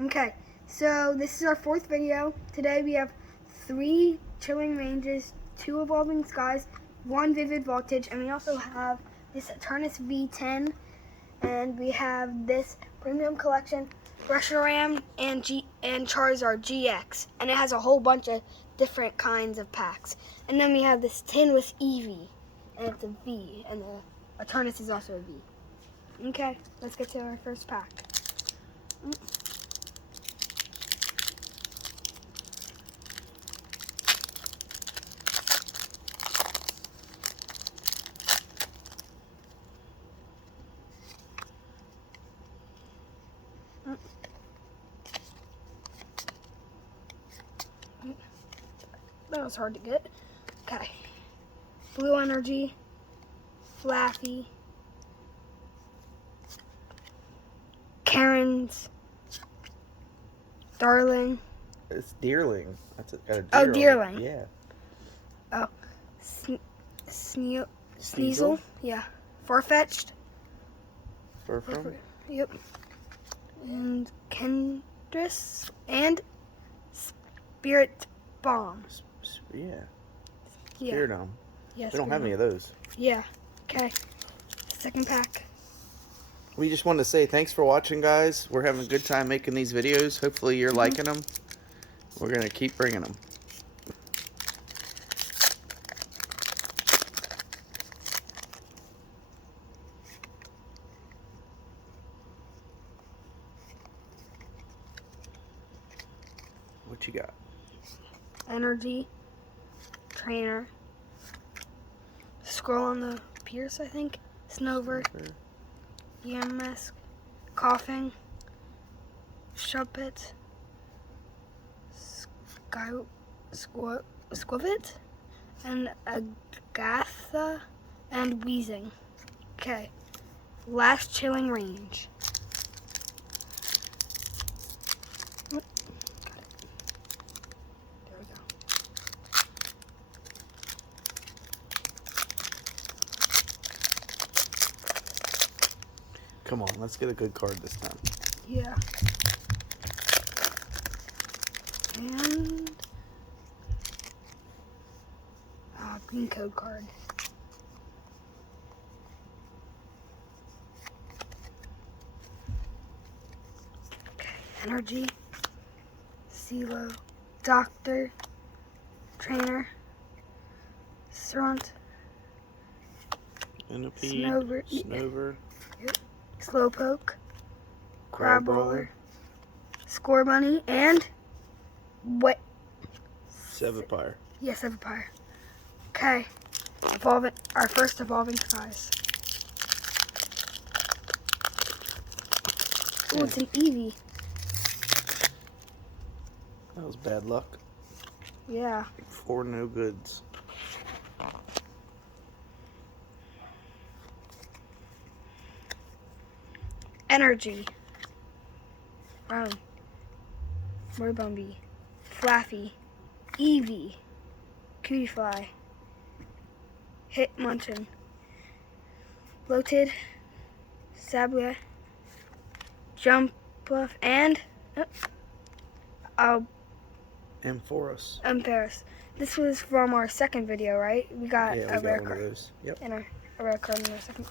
Okay, so this is our fourth video. Today we have 3 chilling ranges, 2 evolving skies, 1 vivid voltage, and we also have this Eternatus V10, and we have this premium collection, Reshiram and Charizard GX, and it has a whole bunch of different kinds of packs. And then we have this tin with Eevee, and it's a V, and the Eternatus is also a V. Okay, let's get to our first pack. That was hard to get. Okay. Blue Energy, Flaffy, Karen's, Darling. It's Deerling. That's got a deer Oh, on it. Deerling. Yeah. Oh, Sneasel. Yeah. Farfetch'd. Furfront. Yep. And Kendris and Spirit Bomb. Yeah. Yeah. Spirit Dome. Yeah, We don't have any of those. Yeah. Okay. Second pack. We just wanted to say thanks for watching, guys. We're having a good time making these videos. Hopefully you're liking them. We're going to keep bringing them. What you got? Energy, Trainer, Scroll on the Pierce, I think, Snover, EMS, Coughing, Shuppet, Squivit, and Agatha, and Wheezing. Okay, last chilling range. Come on, let's get a good card this time. Yeah. And green code card. Okay. Energy, CeeLo, Doctor, Trainer, Srunt, Snover. Slowpoke, Crabrawler, Score Bunny, and what? Sevapire. Yes, Evapire. Okay, our first evolving skies. Oh, it's an Eevee. That was bad luck. Yeah. 4 no goods. Energy. Morbumby, Flaffy, Eevee, Cutiefly, Hitmonchan, Bloated, Sabla, Jumpluff, and Ampharos. This was from our second video, right? We got Yeah, a we rare got one card. of those. Yep. And a rare card in our second.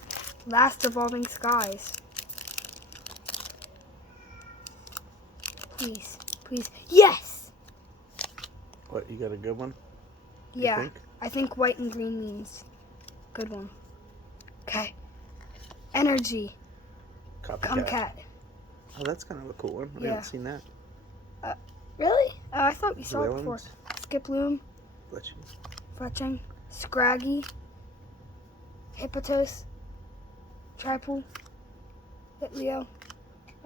Last evolving skies. Please. Yes! What, you got a good one? Yeah. Think? I think white and green means good one. Okay. Energy. Comcat. Oh, that's kind of a cool one. I Yeah. haven't seen that. Really? Oh, I thought we saw it before. Skiploom. Fletching. Scraggy. Hippotos. Tripool. Hitleo.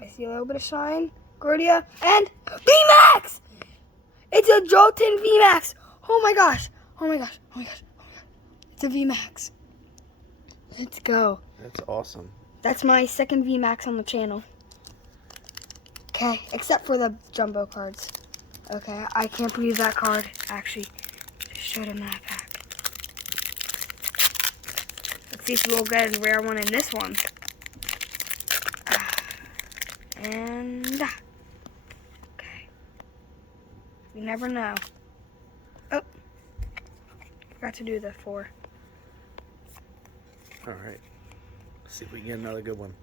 I see a little bit of shine. Gordia. And VMAX! It's a Jolton VMAX! Oh my gosh. It's a VMAX. Let's go. That's awesome. That's my second VMAX on the channel. Okay, except for the jumbo cards. Okay, I can't believe that card actually just showed in that pack. Let's see if we'll get a rare one in this one. And We never know. Oh, forgot to do the 4. All right. Let's see if we can get another good one.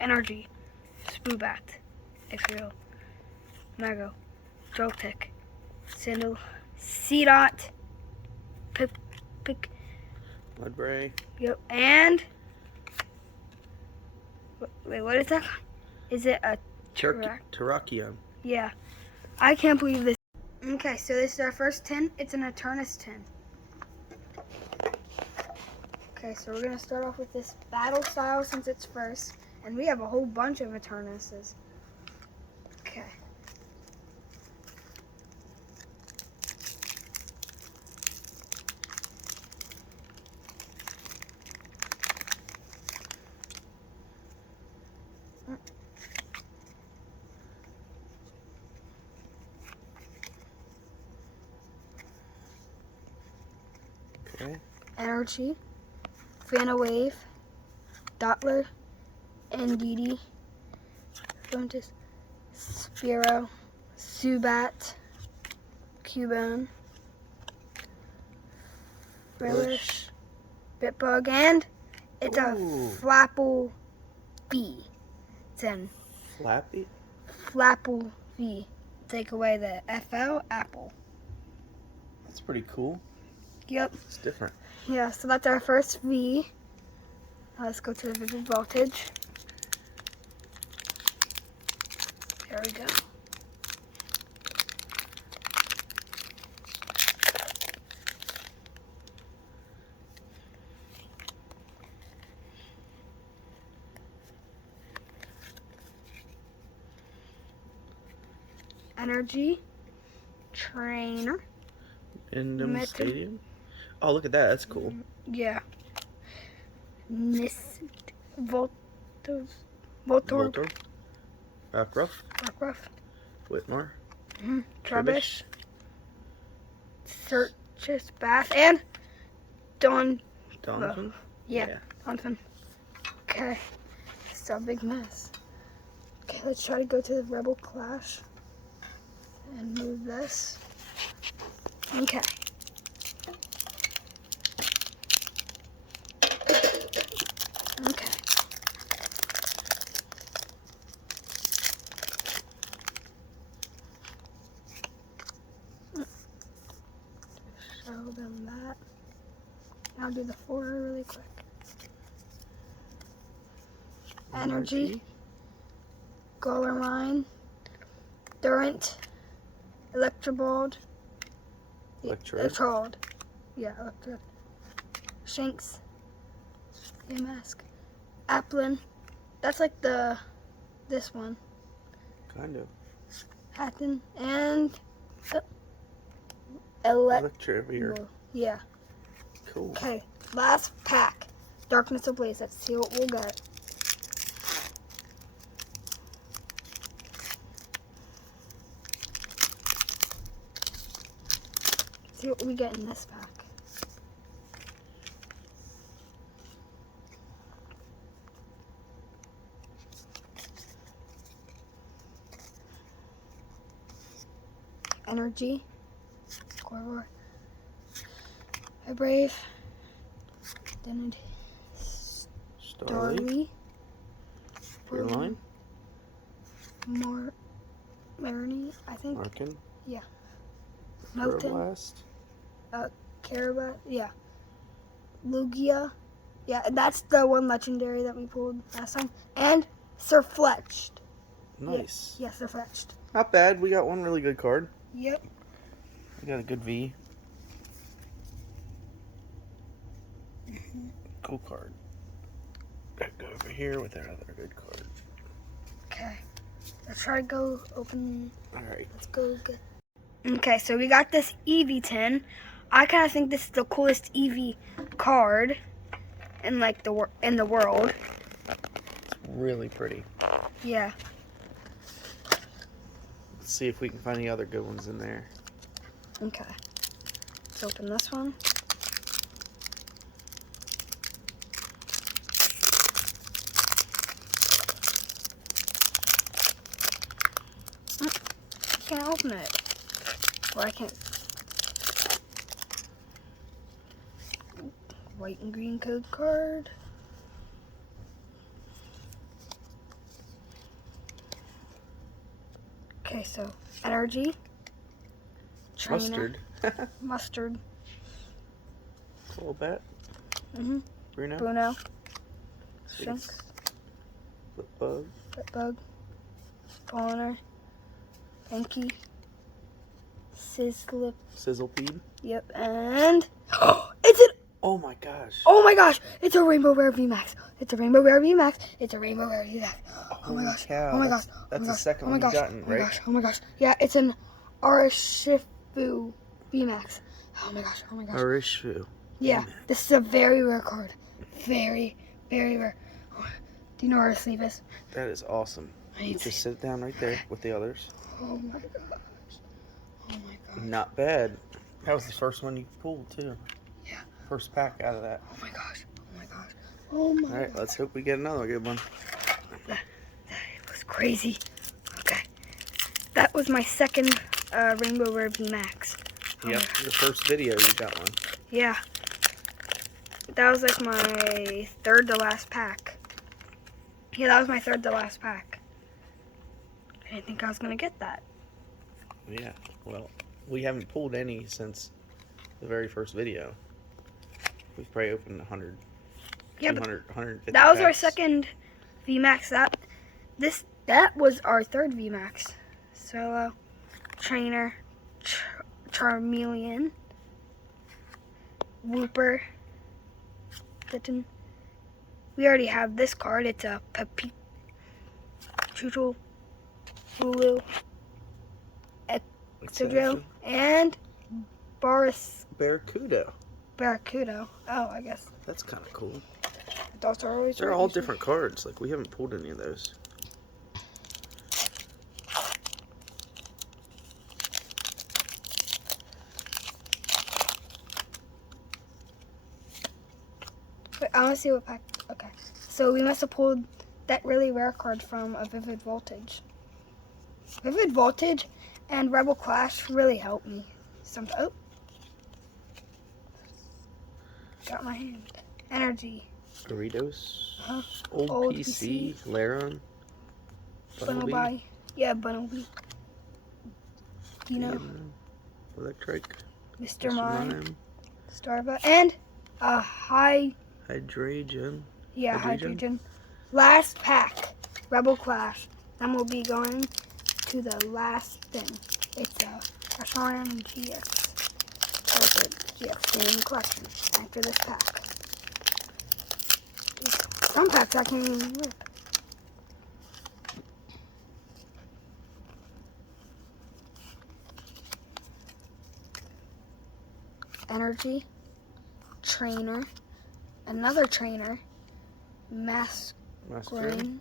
Energy, Spoobat, X-Real, Mago, Joltik, Sindel, C-Dot, Pick, Mudbray. yep, and wait, what is that? Is it a Terrakion. Yeah, I can't believe this. Okay, so this is our first tin. It's an Eternatus tin. Okay, so we're gonna start off with this battle style since it's first, and we have a whole bunch of Eternases. Okay. Okay. Energy, Fana Wave, Dottler, Ndidi, Fontis, Spearow, Subat, Cubone, Relish, Bitbug, and it's a Ooh. Flapple V. It's an Flappy. Flapple V. Take away the FL, Apple. That's pretty cool. Yep. It's different. Yeah, so that's our first V. Let's go to the Vivid Voltage. There we go. Energy, Trainer. Indom Stadium. Oh, look at that. That's cool. Yeah. Nist, Voltorb, Voltorb. Rockruff. Whitmore. Trubbish, Searches, Bath, and Donovan. Yeah, Donovan. Okay, it's a big mess. Okay, let's try to go to the Rebel Clash and move this. Okay. Okay. Show them that. I'll do the 4 really quick. Energy, Golermine, Durant, Electrobald, Electrode, yeah, Electrode, Shanks, Mask, Applin, that's like this one, Kind of. Hatton, and Electrovir. Yeah. Cool. Okay, last pack, Darkness Ablaze. Let's see what we'll get. See what we get in this pack. Energy, Squirrel, Brave, then Starly. Line. More Marini, I think. Markin. Yeah. Mountain. Blast. Carabat, yeah. Lugia, yeah, that's the one legendary that we pulled last time. And Surfletched. Nice. Yeah, Surfletched. Not bad. We got one really good card. Yep. We got a good V. Cool card. Gotta go over here with our other good card. Okay. Let's try to go open. Alright. Let's go get. Okay, so we got this Eevee 10. I kind of think this is the coolest Eevee card in like the world. It's really pretty. Yeah. Let's see if we can find any other good ones in there. Okay. Let's open this one. Can't open it. Well, I can't. White and green code card. Okay, so energy. Trainer. Mustard. Mustard. Little bat. Bruno. Six. Shinx. Flipbug. Flipbug. Spawner. Enki. Sizzlepede. Yep, and it's an. Oh my gosh. Oh my gosh! It's a Rainbow Rare VMAX. It's a Rainbow Rare VMAX. It's a Rainbow Rare VMAX. Oh my gosh! Cow. Oh my gosh! That's the second one you've gotten, Oh my right? gosh! Oh my gosh! Yeah, it's an Arshifu VMAX. Oh my gosh! Oh my gosh! Arishu. Yeah, this is a very rare card. Very, very rare. Do you know where her sleeve is? That is awesome. You just sit down right there with the others. Oh my gosh. Oh my gosh. Not bad. That was the first one you pulled too. Yeah. First pack out of that. Oh my gosh. Oh my gosh. Oh my All right, gosh. let's hope we get another good one. That was crazy. Okay. That was my second Rainbow Rare VMAX. Oh Yep, your first video you got one. Yeah. That was like my third to last pack. Yeah, that was my third to last pack. I didn't think I was going to get that. Yeah, well, we haven't pulled any since the very first video. We've probably opened 100, Yeah, 200, 150 that was our packs. second VMAX. That was our third VMAX. So, Trainer, Charmeleon, Wooper, Litten. We already have this card. It's a Chuchul, Lulu, Exodro, and Barracuda. Barracuda. Oh, I guess. That's kind of cool. Those are always They're all different cards. Like, we haven't pulled any of those. Wait, I want to see what pack. Okay. So we must have pulled that really rare card from a Vivid Voltage. Vivid Voltage and Rebel Clash really helped me. Oh. Got my hand. Energy. Doritos. Uh-huh. Old PC. Laron. Bumblebee. Yeah, Bumblebee. You know. Electric. Mr. Mime. Starbucks. And a Hydreigon. Yeah, Hydreigon. Last pack. Rebel Clash. Then we'll be going to the last thing. It's a Reshiram and GX. Charizard GX gaming collection after this pack. Some packs I can't even rip. Energy. Trainer. Another Trainer. Masquerain.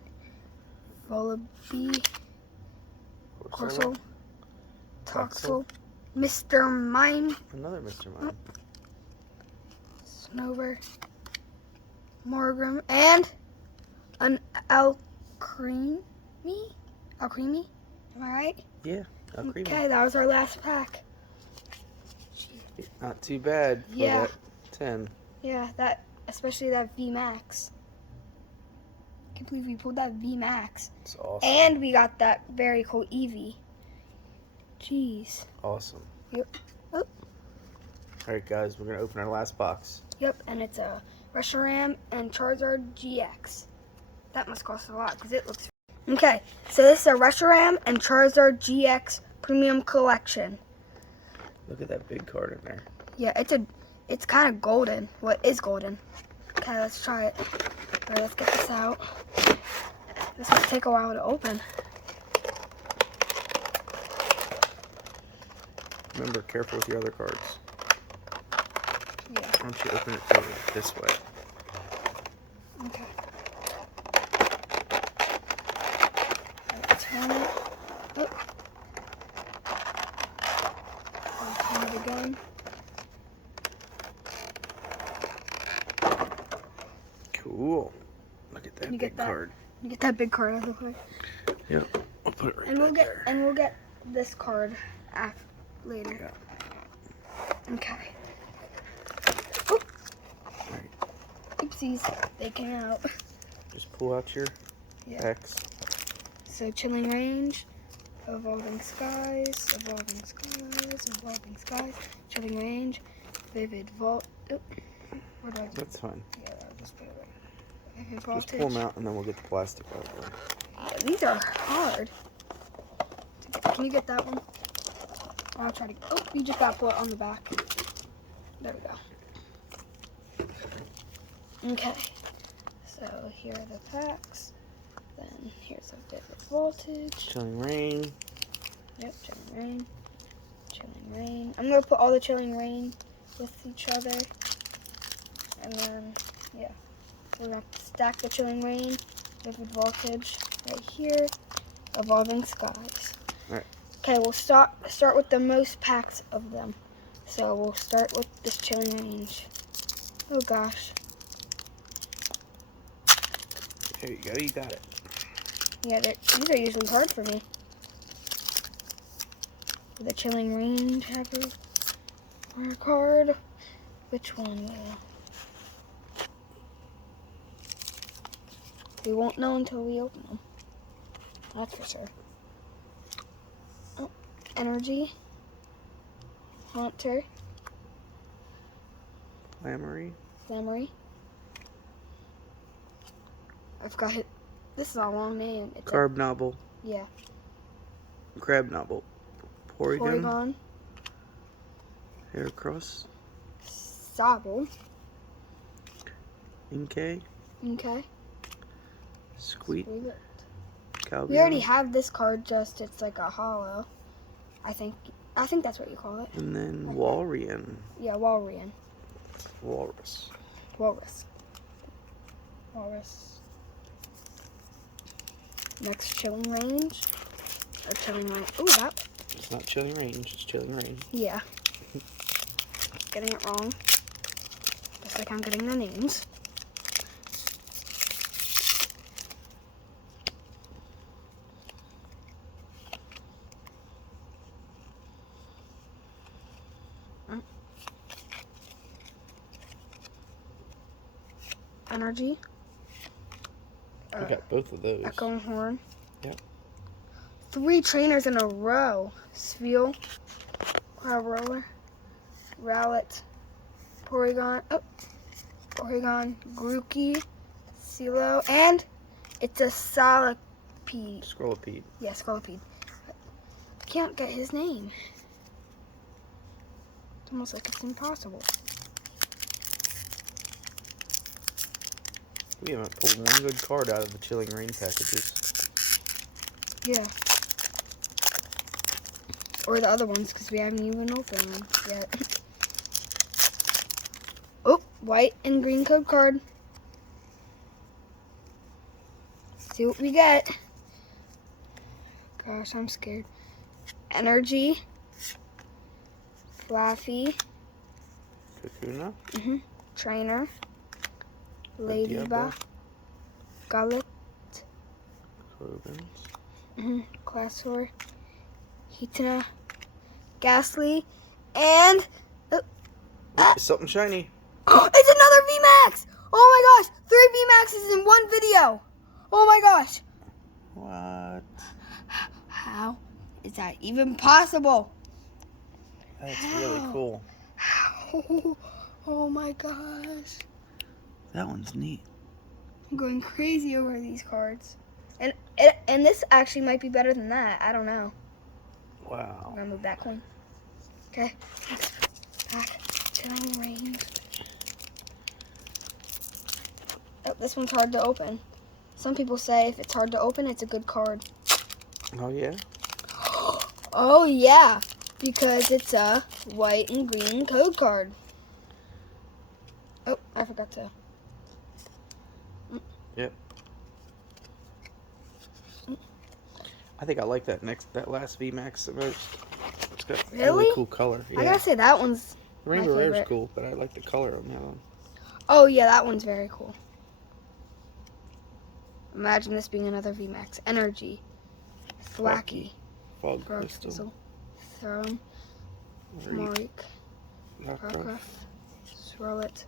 Volibee. Corso. Toxel. Mr. Mime. Another Mr. Mime. Snover. Morgrim. And an Alcremie? Alcremie? Am I right? Yeah, Alcremie. Okay, that was our last pack. Not too bad for that 10. Yeah, especially that VMAX. I can't believe we pulled that VMAX. It's awesome. And we got that very cool Eevee. Jeez. Awesome. Yep. Oh. Alright guys, we're going to open our last box. Yep, and it's a Reshiram and Charizard GX. That must cost a lot because it looks... Okay, so this is a Reshiram and Charizard GX Premium Collection. Look at that big card in there. Yeah, it's kind of golden. Well, it is golden. Okay, let's try it. Alright, let's get this out. This might take a while to open. Remember, careful with your other cards. Yeah. Why don't you open it this way? Okay. Let's turn it. Oh. Turn it again. Cool. Look at that big card. You get that big card out of the way. Yep. I'll put it right And there. we'll get this card after. later. Yeah. Okay. Oh. Alright. Oopsies. They came out. Just pull out your X. So Chilling Range, Evolving Skies, Evolving Skies, Evolving Skies, Chilling Range, Vivid Volt. Oh. Where do I do? That's fine. Yeah, I'll just put it right. Vivid Just Voltage. pull them out and then we'll get the plastic out of them. Yeah, these are hard. Can you get that one? I'll try to. Oh, you just gotta pull it on the back. There we go. Okay. So here are the packs. Then here's a Vivid Voltage. Chilling Rain. Yep, Chilling Rain. Chilling Rain. I'm gonna put all the Chilling Rain with each other. And then, yeah. We're gonna stack the Chilling Rain, Vivid Voltage right here. Evolving Skies. Alright. Okay, we'll start with the most packs of them. So we'll start with this Chilling Range. Oh gosh. There you go, you got it. Yeah, these are usually hard for me. The Chilling Range have a card. Which one will? We won't know until we open them. That's for sure. Oh, Energy. Haunter. Flammery. I forgot it. This is a long name. It's Carbnobble. Yeah. Crabnobble. Porygon. Heracross. Sobble. Inkay. Okay. Squeak. We already have this card, just it's like a hollow. I think that's what you call it. And then Walrein. Yeah, Walrein. Walrus. Next Chilling Range. Or Chilling Range. Ooh, that. It's not Chilling Range, it's Chilling Rain. Yeah. Getting it wrong. Just like I'm getting the names. Energy. I got both of those. Echoing Horn. Yep. 3 trainers in a row. Spheal. Roller. Rowlet. Porygon. Oh. Porygon. Grookey. Silo. And it's a Solipede. Scolipede. Yeah, Scolipede. I can't get his name. It's almost like it's impossible. We haven't pulled one good card out of the Chilling Rain packages. Yeah. Or the other ones, because we haven't even opened them yet. Oh, white and green code card. See what we get. Gosh, I'm scared. Energy. Flaffy. Kakuna. Trainer. Ladybug. Gullet. Clovens. Classor. Hitana. Ghastly. And Something shiny. it's another VMAX! Oh my gosh! 3 VMAXs in one video! Oh my gosh! What? How is that even possible? That's really cool. How? Oh my gosh. That one's neat. I'm going crazy over these cards. And this actually might be better than that. I don't know. Wow. I'm gonna move that coin. Okay. Back. Chilling Range. Oh, this one's hard to open. Some people say if it's hard to open, it's a good card. Oh, yeah? Oh, yeah. Because it's a white and green code card. Oh, I forgot to. Yep. I think I like that last VMAX the most. It's got a really cool color. Yeah. I gotta say that one's the Rainbow Rare's cool, but I like the color on that one. Oh yeah, that one's very cool. Imagine this being another VMAX. Energy. Thwacky. Fog Crystal. Thrum. Marik, Rockruff. Rockruff, Swirlet,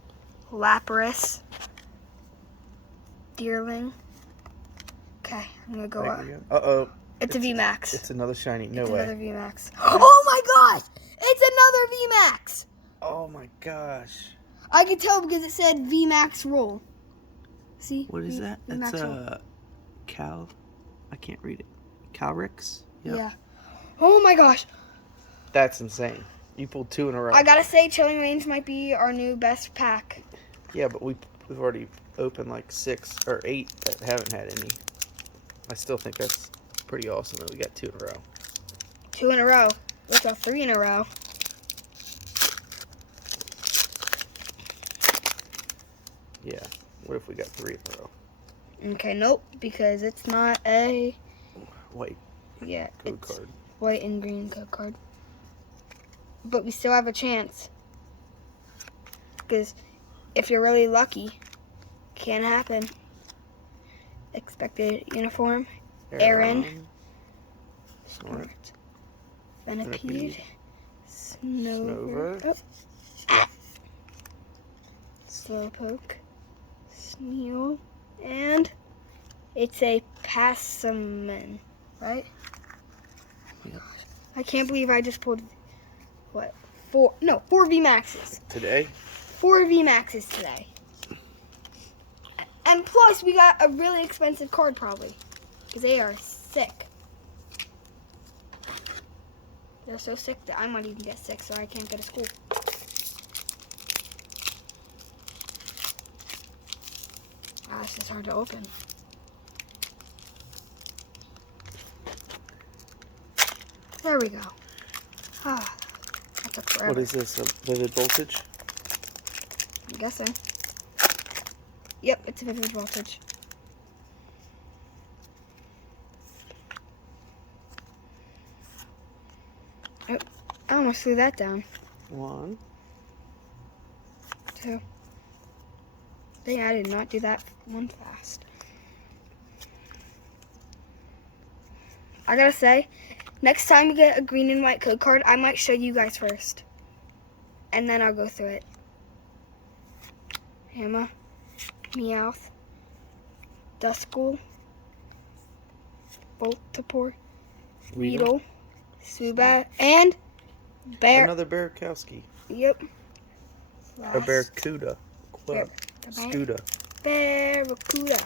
Lapras, Deerling. Okay, I'm gonna go up. Uh-oh. It's a VMAX. It's another shiny. No It's way. another VMAX. Oh my gosh! It's another VMAX! Oh my gosh. I could tell because it said VMAX roll. See? What is that? VMAX That's roll. Cal. I can't read it. Calrix? Yep. Yeah. Oh my gosh. That's insane. You pulled 2 in a row. I gotta say, Chilling Range might be our new best pack. Yeah, but we've already opened like 6 or 8 that haven't had any. I still think that's pretty awesome that we got 2 in a row. 2 in a row. What's a 3 in a row? Yeah. What if we got 3 in a row? Okay, nope, because it's not a White code it's card. white and green code card. But we still have a chance. Because if you're really lucky, can happen. Expected uniform. Aaron. Snort. Venipede. Snover. Snover. Oh. Slowpoke. Sneal. And it's a Passaman, right? Yep. I can't believe I just pulled, what, 4 VMAXs. Today? 4 VMAXs today. And plus, we got a really expensive card probably. Because they are sick. They're so sick that I might even get sick so I can't go to school. Ah, this is hard to open. There we go. Ah, that took forever. What is this? A Vivid Voltage? I'm guessing. Yep, it's a Vivid Voltage. Oh, I almost threw that down. 1. 2. Dang, I did not do that one fast. I gotta say, next time you get a green and white code card, I might show you guys first. And then I'll go through it. Hammer, Meowth, Duskull, Voltapor, Weedle, Zubat, and Bear. Another Barrakowski. Yep. A Barracuda. Bear. Scuda. Barracuda.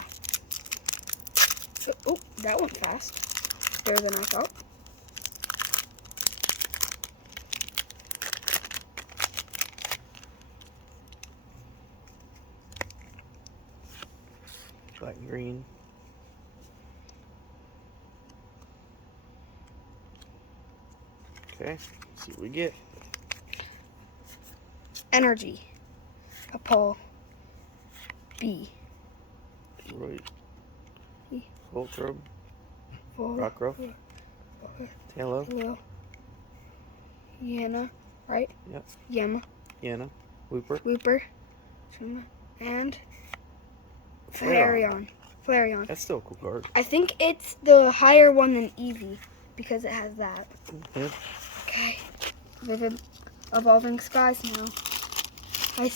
Oh, that went fast. Better than I thought. Black and green. Okay, let's see what we get. Energy. A Paul. B. Right. E. Voltrum. Vol. Rockruff. Taillow. Hello. Yana. Right? Yep. Yama. Yana. Whooper. Whooper. And Flareon. Flareon. That's still a cool card. I think it's the higher one than Eevee because it has that. Yeah. Okay. Vivid Evolving Skies now. I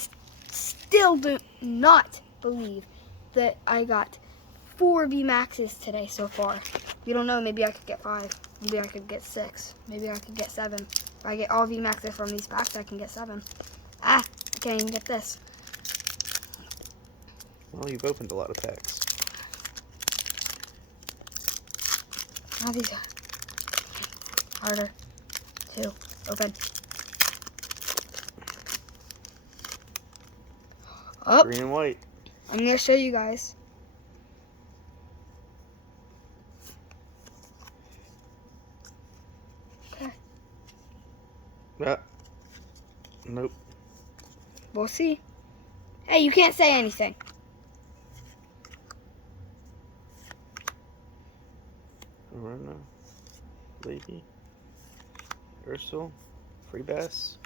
still do not believe that I got 4 VMAXs today so far. We don't know. Maybe I could get 5. Maybe I could get 6. Maybe I could get 7. If I get all VMAXs from these packs, I can get 7. Ah, I can't even get this. Well, you've opened a lot of packs. Oh, these are harder to open. Oh, Green and white. I'm going to show you guys. Okay. Nope. We'll see. Hey, you can't say anything. Verona. Lady. Ursel. Free Bass.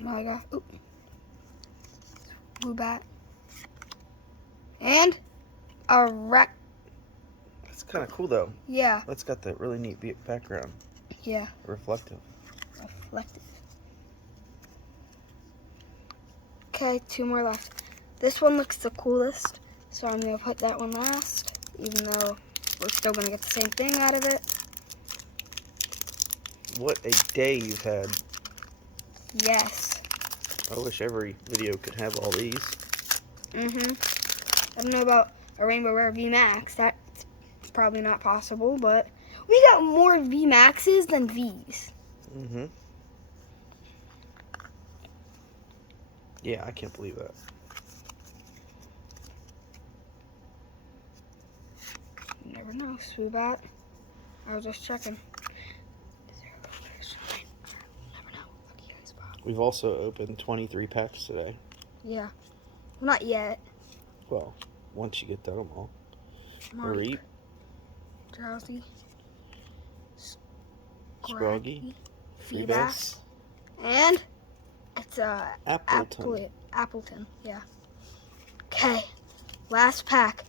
Now I got Woobat. And a wreck. That's kind of cool though. Yeah, That's got that really neat background. yeah. Reflective. reflective. Okay, 2 more left. This one looks the coolest, so I'm going to put that one last, even though we're still going to get the same thing out of it. What a day you've had. Yes. I wish every video could have all these. I don't know about a Rainbow Rare V Max. That's probably not possible, but we got more V Maxes than Vs. Yeah, I can't believe that. You never know, Swoobat. I was just checking. Never know. Lucky guys, Bob. We've also opened 23 packs today. Yeah. Well, not yet. Well, once you get them all. Mark, Reap, Drowsy, Scroggy, Feedback, and it's Appleton. Appleton, yeah. Okay, last pack.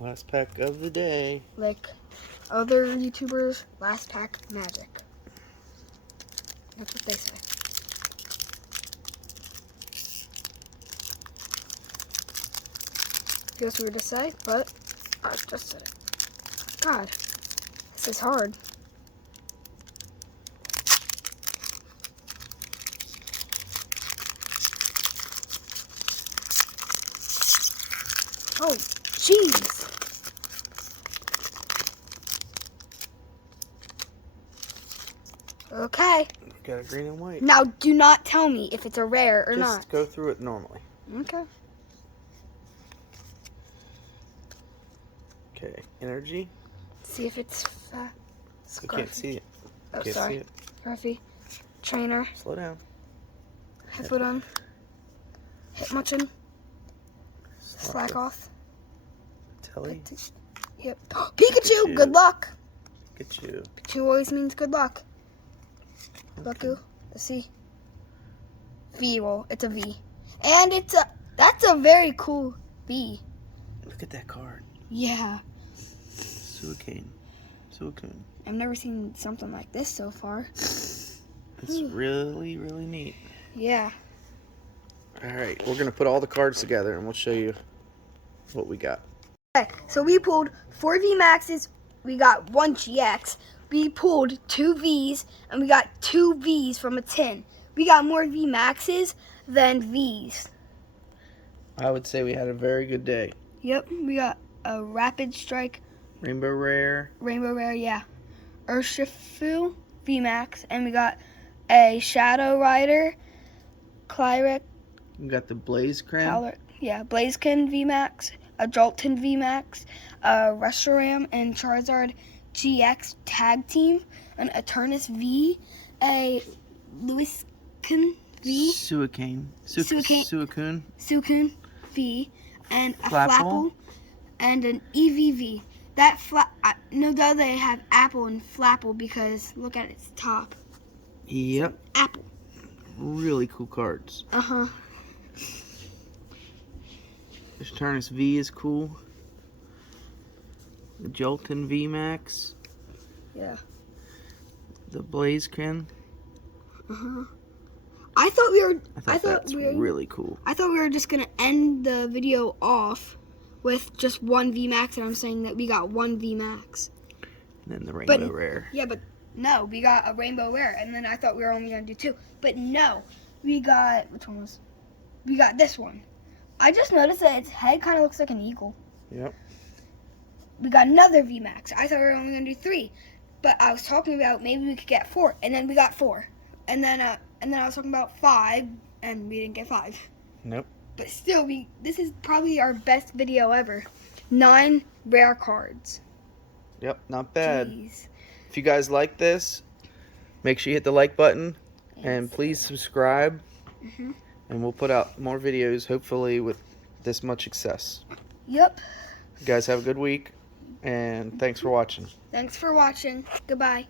Last pack of the day. Like other YouTubers, last pack magic. That's what they say. Feels weird to say, but I just said it. God, this is hard. Oh, jeez. Okay. Got a green and white. Now, do not tell me if it's a rare or not. Just go through it normally. Okay. Okay, energy. See if it's You can't see it. Oh, Can't sorry. see it. Scarfy. Trainer. Slow down. Hippodon. Hitmonchan. Slack off. Telly. Yep. Pikachu! Pikachu. Good luck! Pikachu. Pikachu always means good luck. Okay. Baku. Let's see. V. Well, it's a V. And that's a very cool V. Look at that card. Yeah. Suicune. I've never seen something like this so far. It's really, really neat. Yeah. Alright, we're going to put all the cards together and we'll show you what we got. Okay, so we pulled 4 V Maxes, we got 1 GX, we pulled 2 Vs, and we got 2 Vs from a tin. We got more V Maxes than Vs. I would say we had a very good day. Yep, we got a Rapid Strike, Rainbow Rare. Rainbow Rare, yeah. Urshifu V Max, and we got a Shadow Rider, Clyrix, We got the Blaze Cram. Blaziken V Max, a Jolton V Max, a Reshiram and Charizard GX Tag Team, an Eternatus V, a Lewiskin V, Suicune. Suicune V, and a Flapple. Flapple, and an Eevee V. No doubt they have Apple and Flapple because look at its top. Yep. Apple. Really cool cards. Uh-huh. This Eternatus V is cool. The Jolton V Max. Yeah. The Blaziken. Uh-huh. I thought That's really cool. I thought we were just gonna end the video off with just 1 V Max, and I'm saying that we got 1 V Max. And then the Rainbow Rare. Yeah, but no, we got a Rainbow Rare, and then I thought we were only gonna do 2. But no, we got we got this one. I just noticed that its head kind of looks like an eagle. Yep. We got another V Max. I thought we were only gonna do 3, but I was talking about maybe we could get 4, and then we got 4, and then I was talking about 5, and we didn't get 5. Nope. But still, this is probably our best video ever. 9 rare cards. Yep, not bad. Jeez. If you guys like this, make sure you hit the like button and please subscribe. And we'll put out more videos, hopefully with this much success. Yep. You guys have a good week, and thanks for watching. Thanks for watching. Goodbye.